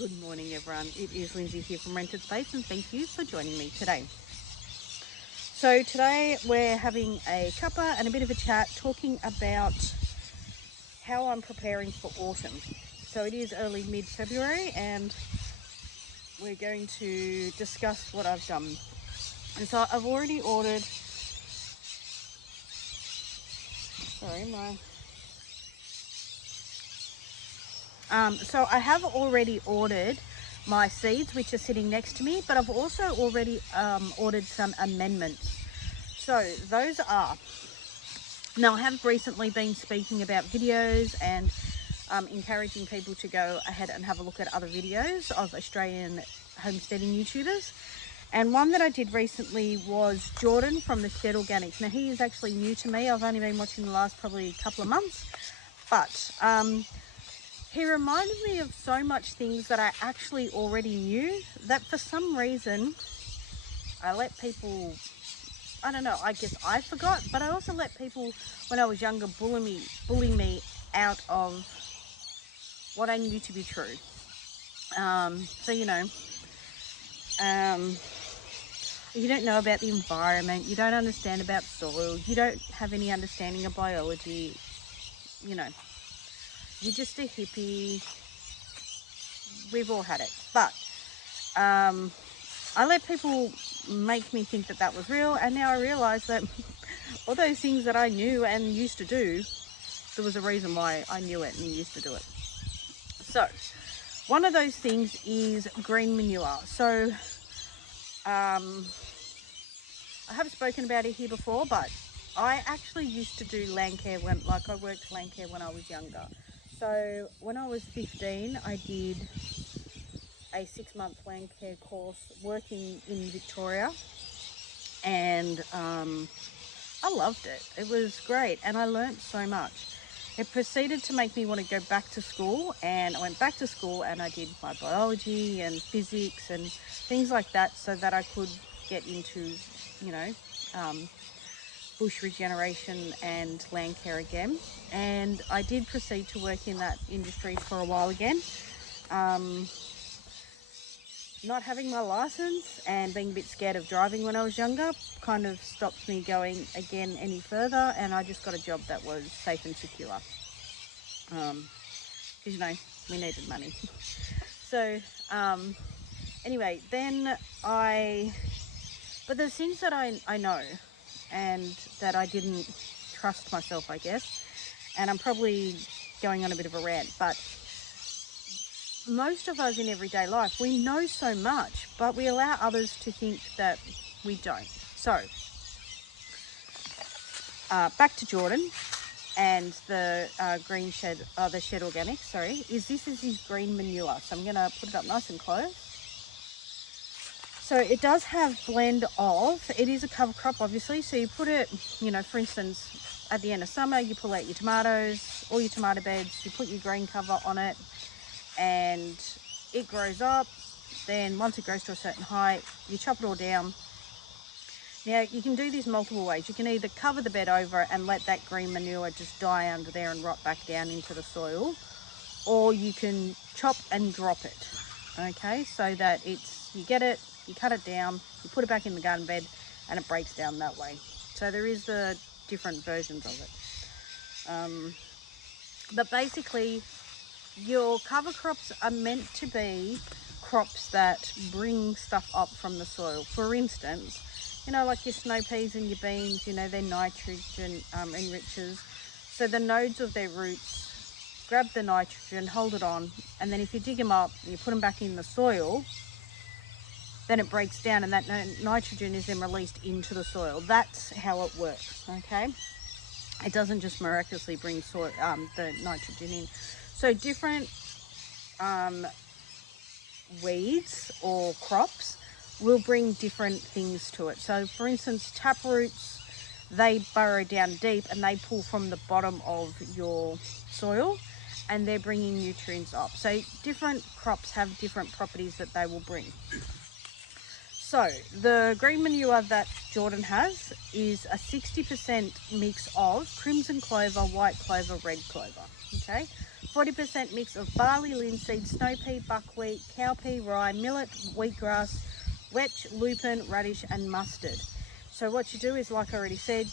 Good morning, everyone. It is Lindsay here from Rented Space, and thank you for joining me today. So today we're having a cuppa and a bit of a chat talking about how I'm preparing for autumn. So it is early mid-February and we're going to discuss what I've done. And so I've already ordered, so I have already ordered my seeds, which are sitting next to me, but I've also already ordered some amendments. So those are, now I have recently been speaking about videos and encouraging people to go ahead and have a look at other videos of Australian homesteading YouTubers. And one that I did recently was Jordan from the Shed Organics. Now he is actually new to me. I've only been watching the last probably couple of months, but he reminded me of so much things that I actually already knew that for some reason I let people, I don't know, I guess I forgot, but I also let people when I was younger bully me out of what I knew to be true. So you don't know about the environment, you don't understand about soil, you don't have any understanding of biology, you're just a hippie. We've all had it, but I let people make me think that that was real, and now I realize that all those things that I knew and used to do, there was a reason why I knew it and used to do it. So one of those things is green manure. So I have spoken about it here before, but I actually used to do land care I worked land care when I was younger. So when I was 15, I did a 6-month land care course working in Victoria, and I loved it. It was great, and I learned so much. It proceeded to make me want to go back to school, and I went back to school and I did my biology and physics and things like that so that I could get into, bush regeneration and land care again. And I did proceed to work in that industry for a while again. Not having my license and being a bit scared of driving when I was younger kind of stopped me going again any further, and I just got a job that was safe and secure. Because we needed money. So anyway, but there's things that I know and that I didn't trust myself, I guess, and I'm probably going on a bit of a rant, but most of us in everyday life, we know so much, but we allow others to think that we don't. So back to Jordan and the the Shed Organics, sorry, this is his green manure. So I'm going to put it up nice and close. So it does have blend of, it is a cover crop obviously, so you put it, for instance, at the end of summer, you pull out your tomatoes, all your tomato beds, you put your green cover on it, and it grows up. Then once it grows to a certain height, you chop it all down. Now you can do this multiple ways. You can either cover the bed over and let that green manure just die under there and rot back down into the soil, or you can chop and drop it, okay, so that you cut it down, you put it back in the garden bed and it breaks down that way. So there is the different versions of it, but basically your cover crops are meant to be crops that bring stuff up from the soil. For instance, like your snow peas and your beans, they're nitrogen enrichers. So the nodes of their roots grab the nitrogen, hold it on, and then if you dig them up and you put them back in the soil, then it breaks down and that nitrogen is then released into the soil. That's how it works, okay? It doesn't just miraculously bring the nitrogen in. So different weeds or crops will bring different things to it. So for instance, taproots, they burrow down deep and they pull from the bottom of your soil and they're bringing nutrients up. So different crops have different properties that they will bring. So the green manure that Jordan has is a 60% mix of crimson clover, white clover, red clover, okay? 40% mix of barley, linseed, snow pea, buckwheat, cowpea, rye, millet, wheatgrass, vetch, lupin, radish and mustard. So what you do is, like I already said,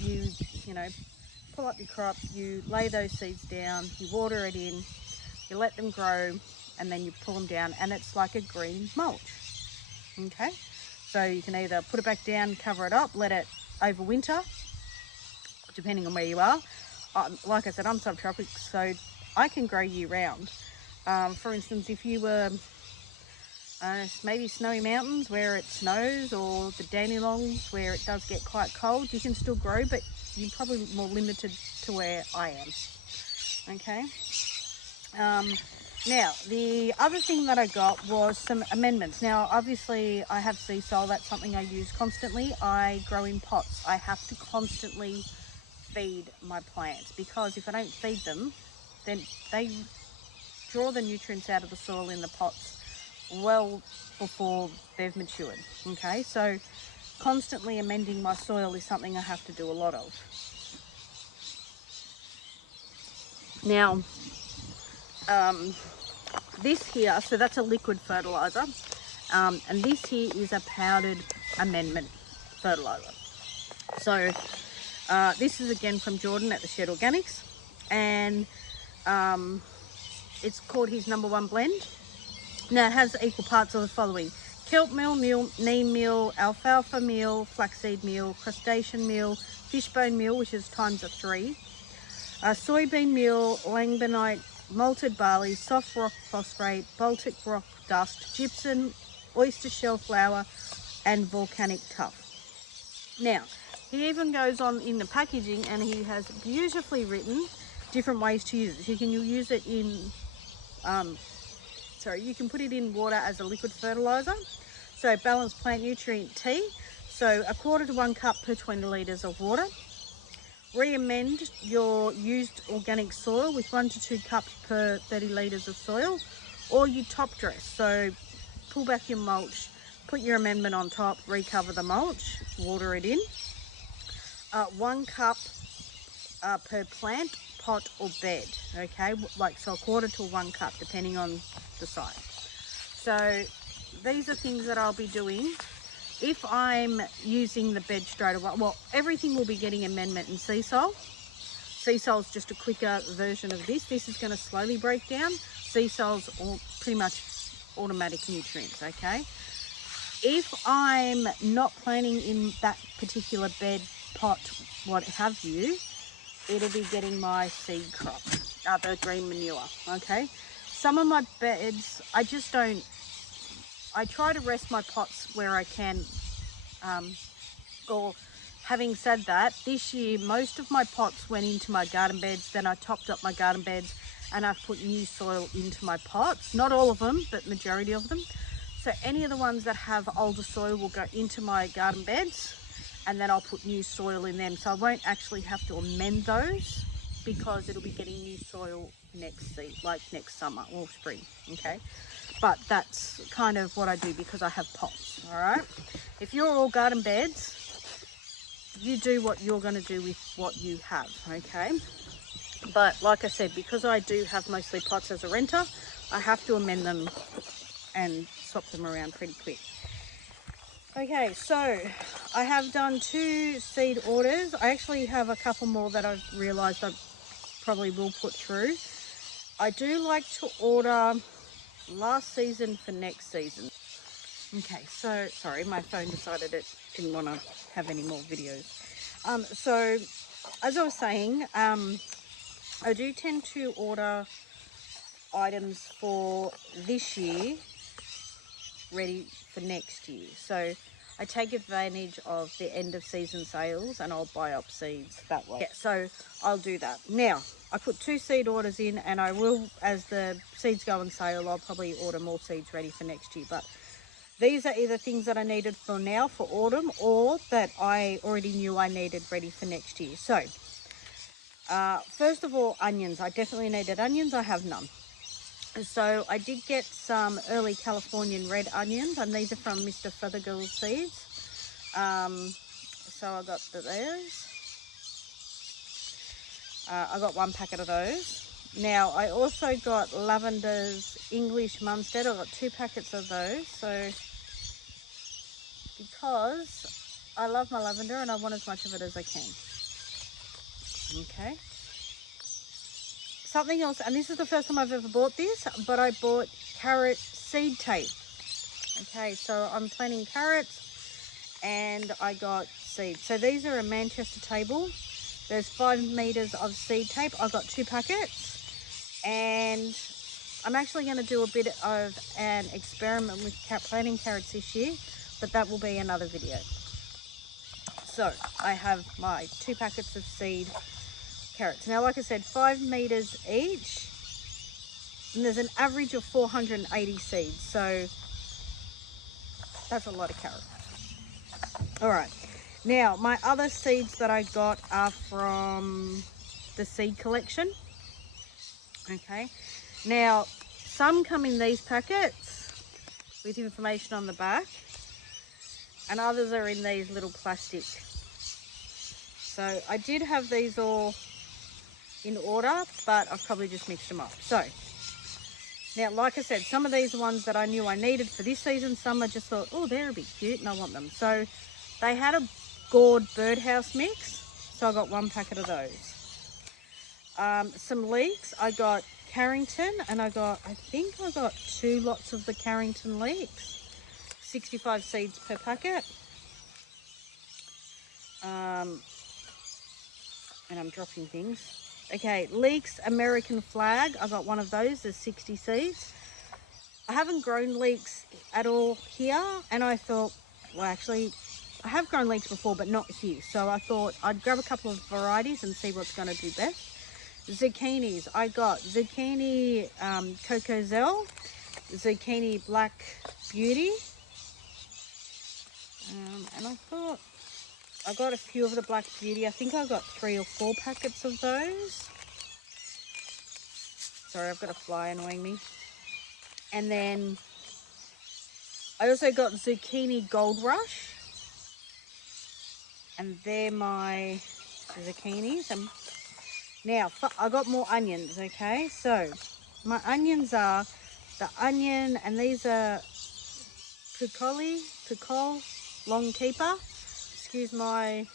you know, pull up your crop, you lay those seeds down, you water it in, you let them grow, and then you pull them down, and it's like a green mulch. Okay, so you can either put it back down, cover it up, let it overwinter, depending on where you are. Like I said, I'm subtropical, so I can grow year round. For instance, if you were maybe snowy mountains where it snows, or the Dandenongs where it does get quite cold, you can still grow, but you're probably more limited to where I am. Okay. Now, the other thing that I got was some amendments. Now, obviously, I have sea salt. That's something I use constantly. I grow in pots. I have to constantly feed my plants, because if I don't feed them, then they draw the nutrients out of the soil in the pots well before they've matured. Okay, so constantly amending my soil is something I have to do a lot of. Now, this here, so that's a liquid fertilizer, and this here is a powdered amendment fertilizer. So this is again from Jordan at the Shed Organics, and it's called his #1 blend. Now it has equal parts of the following: kelp meal, neem meal, alfalfa meal, flaxseed meal, crustacean meal, fishbone meal, which is times 3, soybean meal, langbeinite, malted barley, soft rock phosphate, Baltic rock dust, gypsum, oyster shell flour, and volcanic tuff. Now, he even goes on in the packaging, and he has beautifully written different ways to use it. You can use it in, you can put it in water as a liquid fertilizer. So balanced plant nutrient tea. So 1/4 to 1 cup per 20 litres of water. Re-amend your used organic soil with 1 to 2 cups per 30 litres of soil, or you top dress. So pull back your mulch, put your amendment on top, recover the mulch, water it in. 1 cup per plant, pot or bed. Okay, like so 1/4 to 1 cup depending on the size. So these are things that I'll be doing. If I'm using the bed straight away, well, everything will be getting amendment and sea salt. Sea salt's just a quicker version of this. This is going to slowly break down. Sea salt's all pretty much automatic nutrients. Okay, if I'm not planting in that particular bed, pot, what have you, it'll be getting my seed crop, the green manure. Okay, some of my beds I just don't, I try to rest my pots where I can, or having said that, this year most of my pots went into my garden beds. Then I topped up my garden beds and I've put new soil into my pots. Not all of them, but majority of them. So any of the ones that have older soil will go into my garden beds, and then I'll put new soil in them. So I won't actually have to amend those, because it'll be getting new soil next summer or spring. Okay, but that's kind of what I do because I have pots. All right, if you're all garden beds, you do what you're going to do with what you have. Okay, but like I said, because I do have mostly pots as a renter, I have to amend them and swap them around pretty quick. Okay, so I have done 2 seed orders. I actually have a couple more that I've realized I probably will put through. I do like to order last season for next season. Okay, so sorry, my phone decided it didn't want to have any more videos. So as I was saying, I do tend to order items for this year ready for next year. So I take advantage of the end of season sales and I'll buy up seeds that way. Yeah, so I'll do that. Now, I put 2 seed orders in, and I will, as the seeds go on sale, I'll probably order more seeds ready for next year. But these are either things that I needed for now, for autumn, or that I already knew I needed ready for next year. So, first of all, onions. I definitely needed onions. I have none. So I did get some early Californian red onions, and these are from Mr. Fothergill Seeds. So I got those. I got 1 packet of those. Now I also got Lavender's English Mumstead. I got 2 packets of those. So because I love my lavender and I want as much of it as I can. Okay. Something else, and this is the first time I've ever bought this, but I bought carrot seed tape. Okay, so I'm planting carrots and I got seeds. So these are a Manchester table. There's 5 meters of seed tape. I got 2 packets, and I'm actually going to do a bit of an experiment with planting carrots this year, but that will be another video. So I have my 2 packets of seed carrots. Now, like I said, 5 meters each, and there's an average of 480 seeds. So that's a lot of carrots. All right. Now, my other seeds that I got are from the seed collection. Okay. Now, some come in these packets with information on the back, and others are in these little plastic. So I did have these all in order, but I've probably just mixed them up. So now, like I said, some of these are ones that I knew I needed for this season. Some I just thought, oh, they're a bit cute and I want them. So they had a gourd birdhouse mix, so I got 1 packet of those. Some leeks, I got Carrington, and I think I got 2 lots of the Carrington leeks, 65 seeds per packet. And I'm dropping things. Okay, leeks American flag, I got 1 of those. There's 60 seeds. I haven't grown leeks at all here, and I thought, well, actually I have grown leeks before, but not here, so I thought I'd grab a couple of varieties and see what's going to do best. Zucchinis, I got zucchini Coco Zell, zucchini Black Beauty, and I thought I got a few of the Black Beauty. I think I got 3 or 4 packets of those. Sorry, I've got a fly annoying me. And then I also got zucchini Gold Rush, and they're my zucchinis. And now I got more onions. Okay, so my onions are the onion, and these are Picole Long Keeper. Excuse my,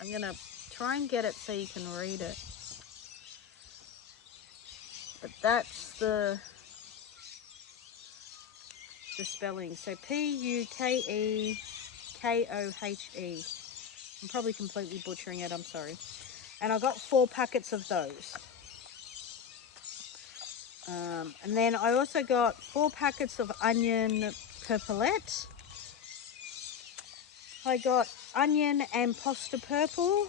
I'm gonna try and get it so you can read it, but that's the spelling. So Pukekohe. I'm probably completely butchering it, I'm sorry. And I got 4 packets of those. And then I also got 4 packets of onion purpurette. I got onion and pasta purple,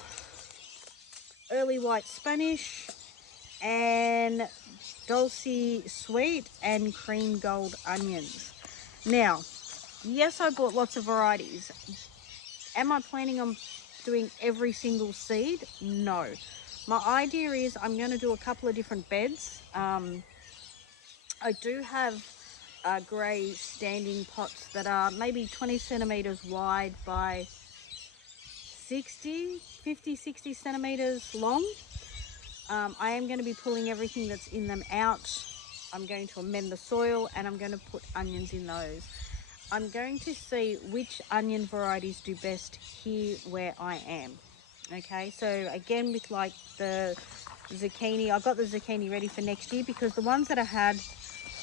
early white Spanish, and dulce sweet and cream gold onions. Now, yes, I bought lots of varieties. Am I planning on doing every single seed? No. My idea is I'm going to do a couple of different beds. I do have grey standing pots that are maybe 20 centimeters wide by 50, 60 centimeters long. I am going to be pulling everything that's in them out. I'm going to amend the soil, and I'm going to put onions in those. I'm going to see which onion varieties do best here where I am. Okay, so again, with like the zucchini, I got the zucchini ready for next year, because the ones that I had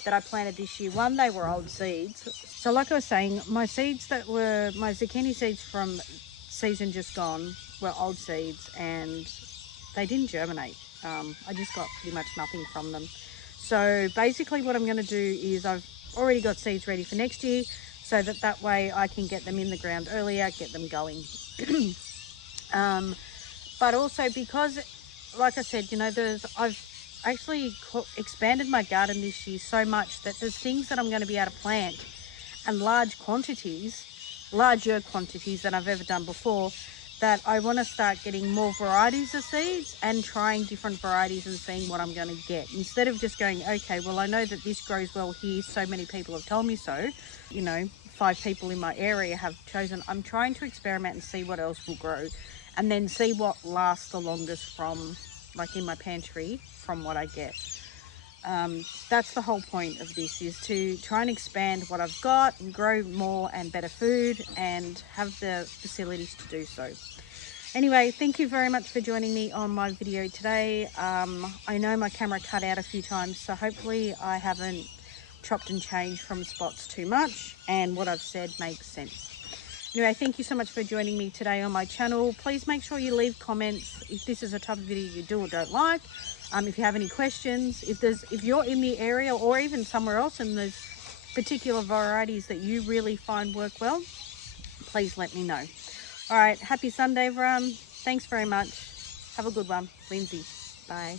that I planted this year, one, they were old seeds. So like I was saying, my seeds that were my zucchini seeds from season just gone were old seeds, and they didn't germinate. I just got pretty much nothing from them. So basically what I'm going to do is I've already got seeds ready for next year, so that way I can get them in the ground earlier, get them going. But also because, like I said, you know, I've actually expanded my garden this year so much that there's things that I'm going to be able to plant and larger quantities than I've ever done before, that I want to start getting more varieties of seeds and trying different varieties and seeing what I'm going to get, instead of just going, okay, well, I know that this grows well here, so many people have told me so, you know, 5 people in my area have chosen. I'm trying to experiment and see what else will grow, and then see what lasts the longest from like in my pantry from what I get. That's the whole point of this, is to try and expand what I've got and grow more and better food and have the facilities to do so. Anyway, thank you very much for joining me on my video today. I know my camera cut out a few times, so hopefully I haven't chopped and changed from spots too much and what I've said makes sense. Anyway, thank you so much for joining me today on my channel. Please make sure you leave comments if this is a type of video you do or don't like. If you have any questions, if you're in the area or even somewhere else and there's particular varieties that you really find work well, please let me know. All right, happy Sunday, everyone. Thanks very much. Have a good one. Lindsay. Bye.